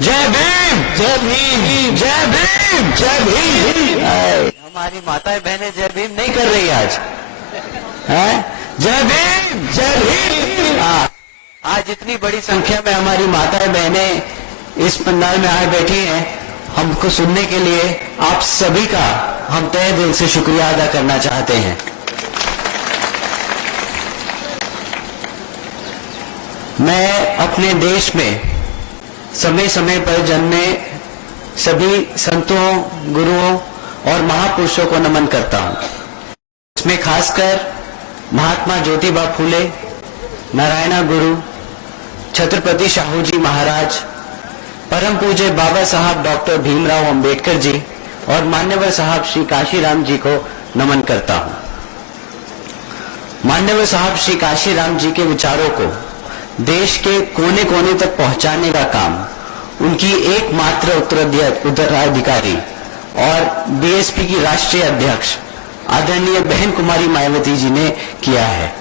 जय भीम, जय भीम, जय भीम, जय भीम। हमारी माताएं बहनें जय भीम नहीं कर रही आज है? जय भीम, जय भीम। आज इतनी बड़ी संख्या में हमारी माताएं बहनें इस पंडाल में आए बैठी हैं हमको सुनने के लिए। आप सभी का हम तहे दिल से शुक्रिया अदा करना चाहते हैं। मैं अपने देश में समय समय पर जन्मे सभी संतों, गुरुओं और महापुरुषों को नमन करता हूं। इसमें खासकर महात्मा ज्योतिबा फूले, नारायणा गुरु, छत्रपति शाहू जी महाराज, परम पूज्य बाबा साहब डॉक्टर भीमराव अंबेडकर जी और मान्यवर साहब श्री काशीराम जी को नमन करता हूं। मान्यवर साहब श्री काशीराम जी के विचारों को देश के कोने कोने तक पहुंचाने का काम उनकी एकमात्र उत्तराधिकारी और बीएसपी की राष्ट्रीय अध्यक्ष आदरणीय बहन कुमारी मायावती जी ने किया है।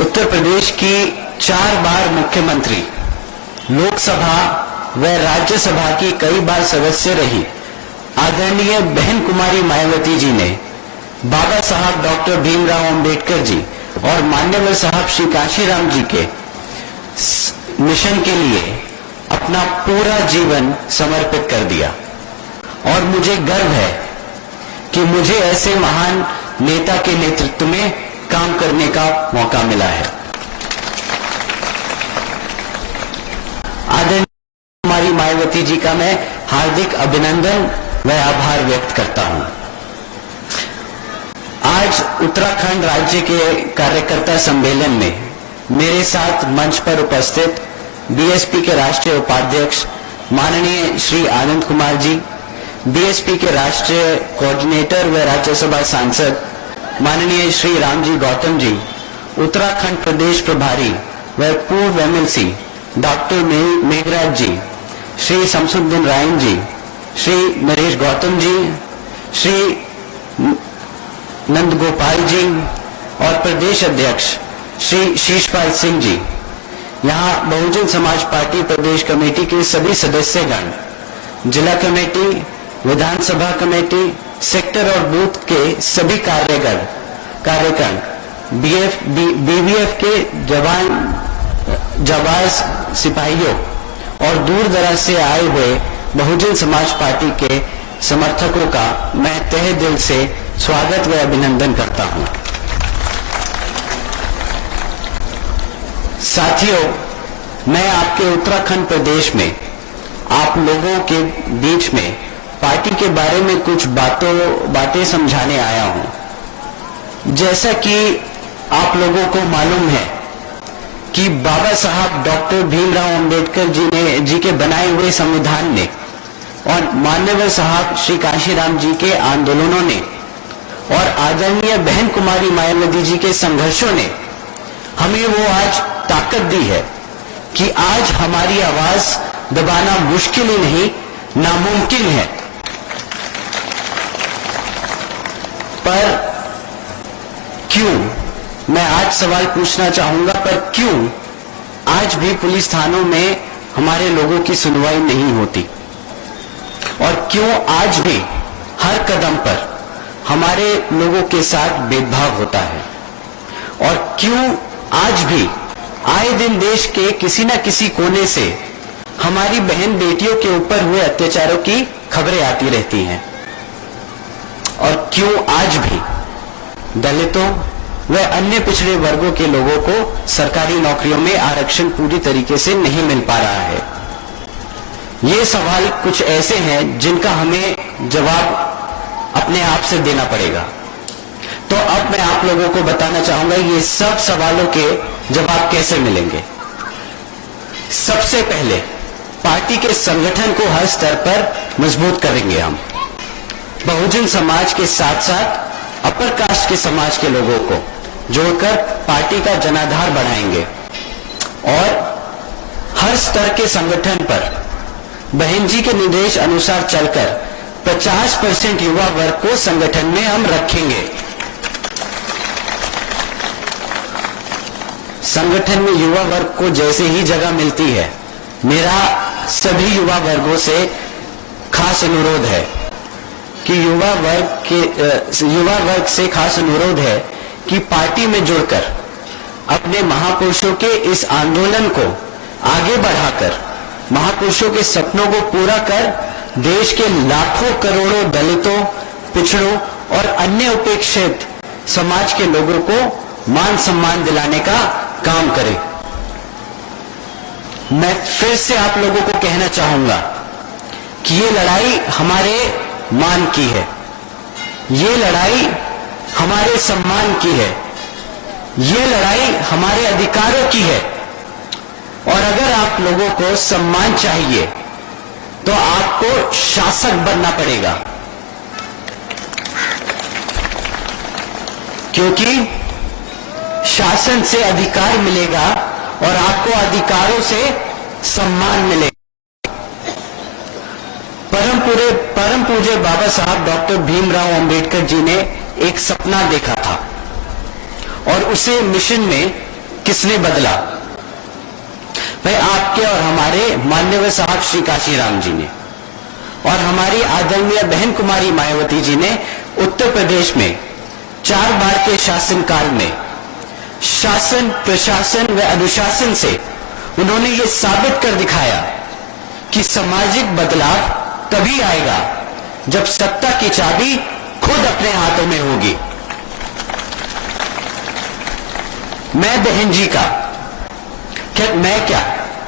उत्तर प्रदेश की 4 बार मुख्यमंत्री, लोकसभा व राज्यसभा की कई बार सदस्य रही आदरणीय बहन कुमारी मायावती जी ने बाबा साहब डॉक्टर भीमराव अंबेडकर जी और मान्यवर साहब श्री काशीराम जी के मिशन के लिए अपना पूरा जीवन समर्पित कर दिया और मुझे गर्व है कि मुझे ऐसे महान नेता के नेतृत्व में काम करने का मौका मिला है। आदरणीय कुमारी मायावती जी का मैं हार्दिक अभिनंदन व आभार व्यक्त करता हूं। आज उत्तराखंड राज्य के कार्यकर्ता सम्मेलन में मेरे साथ मंच पर उपस्थित बीएसपी के राष्ट्रीय उपाध्यक्ष माननीय श्री आनंद कुमार जी, बीएसपी के राष्ट्रीय कोऑर्डिनेटर व राज्यसभा सांसद माननीय श्री रामजी गौतम जी, उत्तराखंड प्रदेश प्रभारी व पूर्व एमएलसी डॉक्टर मेघराज जी, श्री शमसुद्दीन रायन जी, श्री नरेश गौतम जी, श्री नंद गोपाल जी और प्रदेश अध्यक्ष श्री शीशपाल सिंह जी, यहाँ बहुजन समाज पार्टी प्रदेश कमेटी के सभी सदस्यगण, जिला कमेटी, विधानसभा कमेटी, सेक्टर और बूथ के सभी कार्यकर्ता, बीवीएफ के जवान सिपाहियों और दूर दराज से आए हुए बहुजन समाज पार्टी के समर्थकों का मैं तहे दिल से स्वागत व अभिनंदन करता हूं। साथियों, मैं आपके उत्तराखंड प्रदेश में आप लोगों के बीच में पार्टी के बारे में कुछ बातें समझाने आया हूं। जैसा कि आप लोगों को मालूम है कि बाबा साहब डॉक्टर भीमराव अंबेडकर जी के बनाए हुए संविधान ने और मान्यवर साहब श्री काशीराम जी के आंदोलनों ने और आदरणीय बहन कुमारी मायावती जी के संघर्षों ने हमें वो आज ताकत दी है कि आज हमारी आवाज दबाना मुश्किल ही नहीं, नामुमकिन है। पर क्यों, मैं आज सवाल पूछना चाहूंगा, पर क्यों आज भी पुलिस थानों में हमारे लोगों की सुनवाई नहीं होती और क्यों आज भी हर कदम पर हमारे लोगों के साथ भेदभाव होता है और क्यों आज भी आए दिन देश के किसी न किसी कोने से हमारी बहन बेटियों के ऊपर हुए अत्याचारों की खबरें आती रहती हैं और क्यों आज भी दलितों व अन्य पिछड़े वर्गों के लोगों को सरकारी नौकरियों में आरक्षण पूरी तरीके से नहीं मिल पा रहा है। ये सवाल कुछ ऐसे हैं जिनका हमें जवाब अपने आप से देना पड़ेगा। तो अब मैं आप लोगों को बताना चाहूंगा ये सब सवालों के जवाब कैसे मिलेंगे। सबसे पहले पार्टी के संगठन को हर स्तर पर मजबूत करेंगे हम। बहुजन समाज के साथ साथ अपर कास्ट के समाज के लोगों को जोड़कर पार्टी का जनाधार बढ़ाएंगे और हर स्तर के संगठन पर बहन जी के निर्देश अनुसार चलकर 50% युवा वर्ग को संगठन में हम रखेंगे। संगठन में युवा वर्ग को जैसे ही जगह मिलती है, मेरा सभी युवा वर्गों से खास अनुरोध है कि युवा वर्ग से खास अनुरोध है कि पार्टी में जुड़कर अपने महापुरुषों के इस आंदोलन को आगे बढ़ाकर महापुरुषों के सपनों को पूरा कर देश के लाखों करोड़ों दलितों, पिछड़ों और अन्य उपेक्षित समाज के लोगों को मान सम्मान दिलाने का काम करें। मैं फिर से आप लोगों को कहना चाहूंगा कि ये लड़ाई हमारे मान की है, ये लड़ाई हमारे सम्मान की है, ये लड़ाई हमारे अधिकारों की है। और अगर आप लोगों को सम्मान चाहिए तो आपको शासक बनना पड़ेगा, क्योंकि शासन से अधिकार मिलेगा और आपको अधिकारों से सम्मान मिलेगा। परम पूज्य बाबा साहब डॉक्टर भीमराव अंबेडकर जी ने एक सपना देखा था और उसे मिशन में किसने बदला? भाई आपके और हमारे माननीय साहब श्री काशीराम जी ने, और हमारी आदरणीय बहन कुमारी मायावती जी ने उत्तर प्रदेश में 4 बार के शासनकाल में शासन, प्रशासन व अनुशासन से उन्होंने ये साबित कर दिखाया कि सामाजिक बदलाव तभी आएगा जब सत्ता की चाबी खुद अपने हाथों में होगी। मैं बहन जी का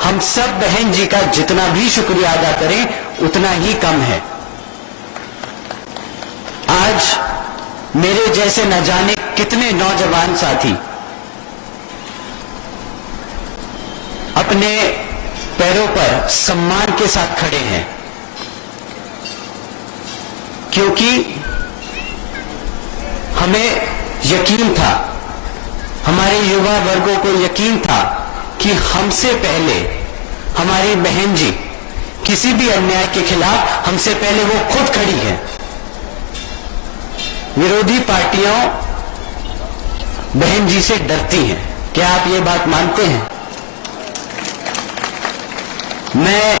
हम सब बहन जी का जितना भी शुक्रिया अदा करें उतना ही कम है। आज मेरे जैसे न जाने कितने नौजवान साथी अपने पैरों पर सम्मान के साथ खड़े हैं, क्योंकि हमें यकीन था, हमारे युवा वर्गों को यकीन था कि हमसे पहले हमारी बहन जी किसी भी अन्याय के खिलाफ हमसे पहले वो खुद खड़ी है। विरोधी पार्टियां बहन जी से डरती हैं। क्या आप ये बात मानते हैं? मैं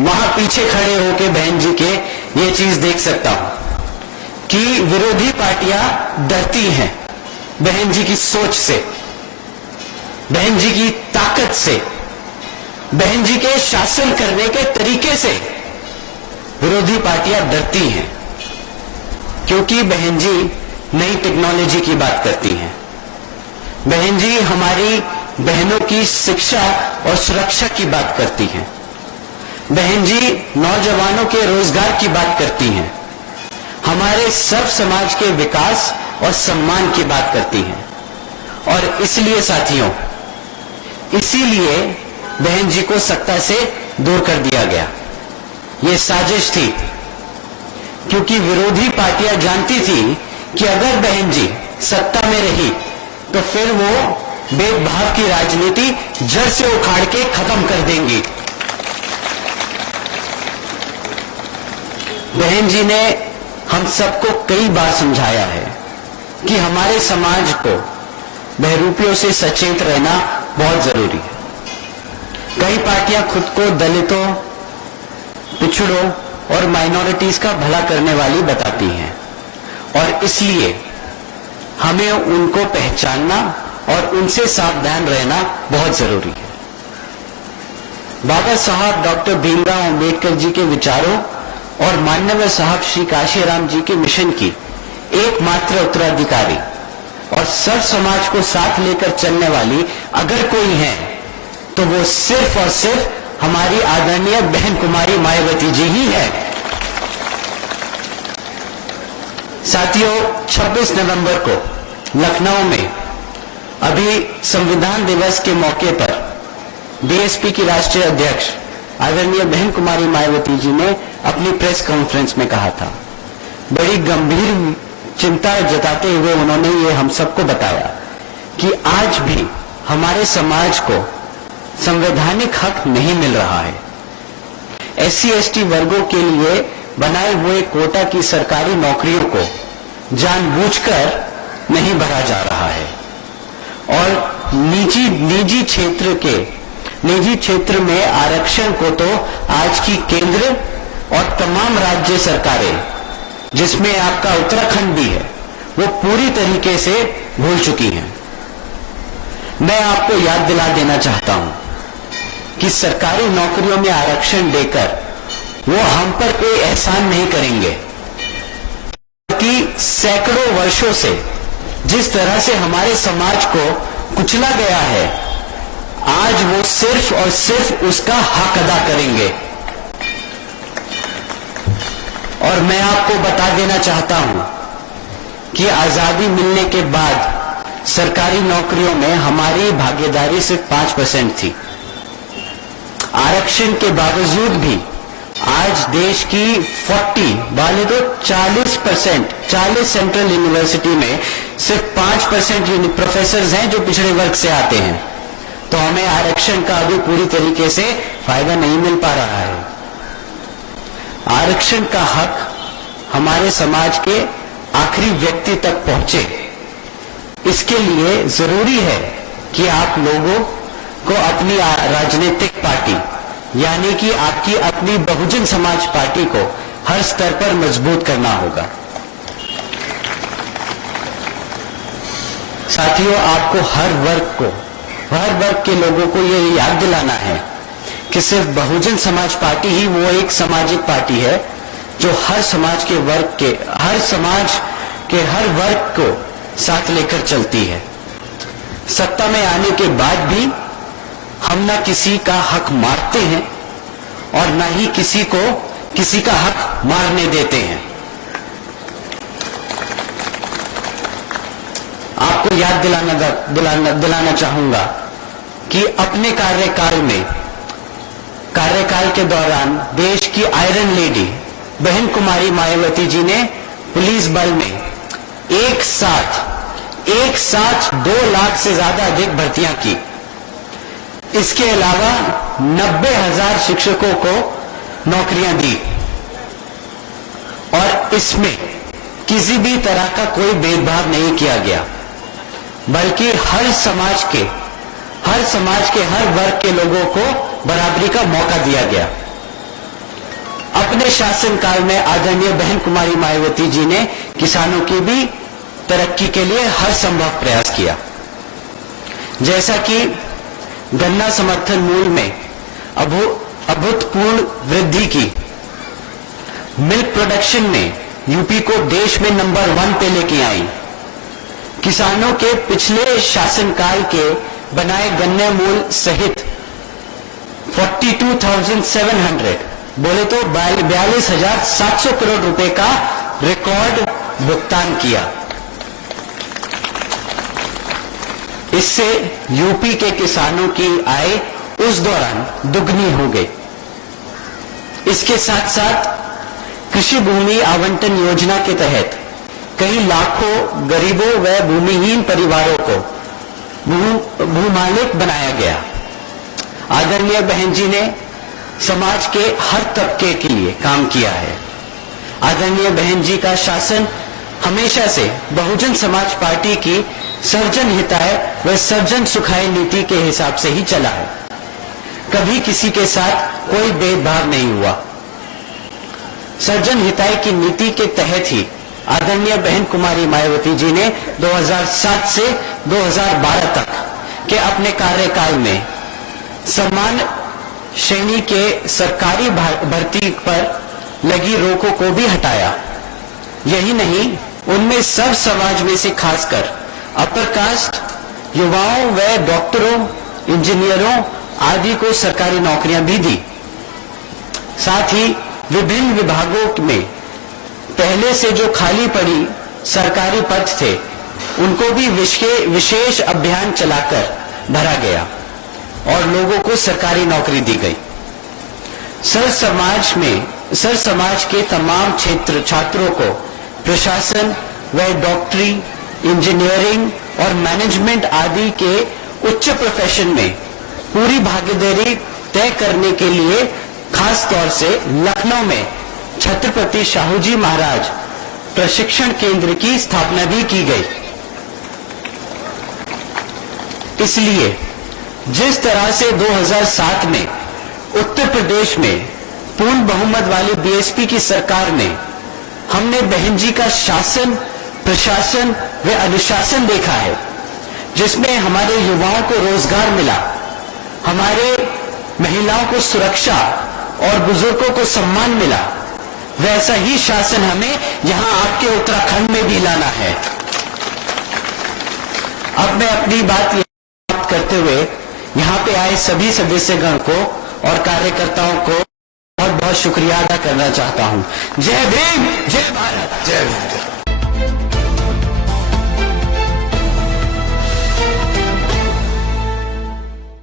वहां पीछे खड़े होकर बहन जी के ये चीज देख सकता हूं कि विरोधी पार्टियां डरती हैं बहन जी की सोच से, बहन जी की ताकत से, बहन जी के शासन करने के तरीके से विरोधी पार्टियां डरती हैं, क्योंकि बहन जी नई टेक्नोलॉजी की बात करती हैं। बहन जी हमारी बहनों की शिक्षा और सुरक्षा की बात करती हैं। बहन जी नौजवानों के रोजगार की बात करती हैं, हमारे सब समाज के विकास और सम्मान की बात करती हैं। और इसलिए साथियों, इसीलिए बहन जी को सत्ता से दूर कर दिया गया। यह साजिश थी, क्योंकि विरोधी पार्टियां जानती थी कि अगर बहन जी सत्ता में रही तो फिर वो भेदभाव की राजनीति जड़ से उखाड़ के खत्म कर देंगी। बहन जी ने हम सबको कई बार समझाया है कि हमारे समाज को बहरूपियों से सचेत रहना बहुत जरूरी है। कई पार्टियां खुद को दलितों, पिछड़ों और माइनॉरिटीज का भला करने वाली बताती हैं, और इसलिए हमें उनको पहचानना और उनसे सावधान रहना बहुत जरूरी है। बाबा साहब डॉक्टर भीमराव अंबेडकर जी के विचारों और माननीय साहब श्री काशीराम जी के मिशन की एकमात्र उत्तराधिकारी और सर्व समाज को साथ लेकर चलने वाली अगर कोई है तो वो सिर्फ और सिर्फ हमारी आदरणीय बहन कुमारी मायावती जी ही है। साथियों, 26 नवंबर को लखनऊ में अभी संविधान दिवस के मौके पर बीएसपी की राष्ट्रीय अध्यक्ष आदरणीय बहन कुमारी मायावती जी ने अपनी प्रेस कॉन्फ्रेंस में कहा था, बड़ी गंभीर चिंता जताते हुए उन्होंने ये हम सबको बताया कि आज भी हमारे समाज को संवैधानिक हक नहीं मिल रहा है। एससी एसटी वर्गों के लिए बनाए हुए कोटा की सरकारी नौकरियों को जानबूझकर नहीं भरा जा रहा है, और निजी क्षेत्र में आरक्षण को तो आज की केंद्र और तमाम राज्य सरकारें, जिसमें आपका उत्तराखंड भी है, वो पूरी तरीके से भूल चुकी हैं। मैं आपको याद दिला देना चाहता हूं कि सरकारी नौकरियों में आरक्षण देकर वो हम पर कोई एहसान नहीं करेंगे, कि सैकड़ों वर्षों से जिस तरह से हमारे समाज को कुचला गया है, आज वो सिर्फ और सिर्फ उसका हक अदा करेंगे। और मैं आपको बता देना चाहता हूं कि आजादी मिलने के बाद सरकारी नौकरियों में हमारी भागीदारी सिर्फ 5% थी। आरक्षण के बावजूद भी आज देश की 40% 40 सेंट्रल यूनिवर्सिटी में सिर्फ 5% प्रोफेसर हैं जो पिछड़े वर्ग से आते हैं। तो हमें आरक्षण का अभी पूरी तरीके से फायदा नहीं मिल पा रहा है। आरक्षण का हक हमारे समाज के आखिरी व्यक्ति तक पहुंचे, इसके लिए जरूरी है कि आप लोगों को अपनी राजनीतिक पार्टी यानी कि आपकी अपनी बहुजन समाज पार्टी को हर स्तर पर मजबूत करना होगा। साथियों, आपको हर वर्ग के लोगों को यह याद दिलाना है कि सिर्फ बहुजन समाज पार्टी ही वो एक सामाजिक पार्टी है जो हर समाज के हर वर्ग को साथ लेकर चलती है। सत्ता में आने के बाद भी हम ना किसी का हक मारते हैं और ना ही किसी का हक मारने देते हैं। आपको याद दिलाना चाहूंगा कि अपने कार्यकाल के दौरान देश की आयरन लेडी बहन कुमारी मायावती जी ने पुलिस बल में एक साथ 2 लाख से ज्यादा अधिक भर्तियां की। इसके अलावा 90,000 शिक्षकों को नौकरियां दी और इसमें किसी भी तरह का कोई भेदभाव नहीं किया गया, बल्कि हर समाज के हर वर्ग के लोगों को बराबरी का मौका दिया गया। अपने शासनकाल में आदरणीय बहन कुमारी मायावती जी ने किसानों की भी तरक्की के लिए हर संभव प्रयास किया, जैसा कि गन्ना समर्थन मूल्य में अभूतपूर्व वृद्धि की, मिल्क प्रोडक्शन में यूपी को देश में नंबर 1 पे लेके आई, किसानों के पिछले शासनकाल के बनाए गन्ने मूल्य सहित 42,700 बोले तो 42,700 करोड़ रुपए का रिकॉर्ड भुगतान किया। इससे यूपी के किसानों की आय उस दौरान दुगनी हो गई। इसके साथ साथ कृषि भूमि आवंटन योजना के तहत कई लाखों गरीबों व भूमिहीन परिवारों को भूमालिक बनाया गया। आदरणीय बहन जी ने समाज के हर तबके के लिए काम किया है। आदरणीय बहन जी का शासन हमेशा से बहुजन समाज पार्टी की सर्जन हिताय व सर्जन सुखाय नीति के हिसाब से ही चला है। कभी किसी के साथ कोई भेदभाव नहीं हुआ। सर्जन हिताय की नीति के तहत ही आदरणीय बहन कुमारी मायावती जी ने 2007 से 2012 तक के अपने कार्यकाल में समान श्रेणी के सरकारी भर्ती पर लगी रोकों को भी हटाया। यही नहीं, उनमें सब समाज में से खासकर अपर कास्ट युवाओं व डॉक्टरों, इंजीनियरों आदि को सरकारी नौकरियां भी दी। साथ ही विभिन्न विभागों में पहले से जो खाली पड़ी सरकारी पद थे, उनको भी विशेष अभियान चलाकर भरा गया और लोगों को सरकारी नौकरी दी गई। सर समाज के तमाम छात्रों को प्रशासन व डॉक्टरी, इंजीनियरिंग और मैनेजमेंट आदि के उच्च प्रोफेशन में पूरी भागीदारी तय करने के लिए खास तौर से लखनऊ में छत्रपति शाहूजी महाराज प्रशिक्षण केंद्र की स्थापना भी की गई। इसलिए जिस तरह से 2007 में उत्तर प्रदेश में पूर्ण बहुमत वाली बीएसपी की सरकार में हमने बहन जी का शासन, प्रशासन व अनुशासन देखा है, जिसमें हमारे युवाओं को रोजगार मिला, हमारे महिलाओं को सुरक्षा और बुजुर्गों को सम्मान मिला, वैसा ही शासन हमें यहां आपके उत्तराखंड में भी लाना है। अब मैं अपनी बात समाप्त करते हुए यहां पे आए सभी सदस्यगण को और कार्यकर्ताओं को बहुत बहुत शुक्रिया अदा करना चाहता हूं। जय भीम, जय भारत, जय भीम।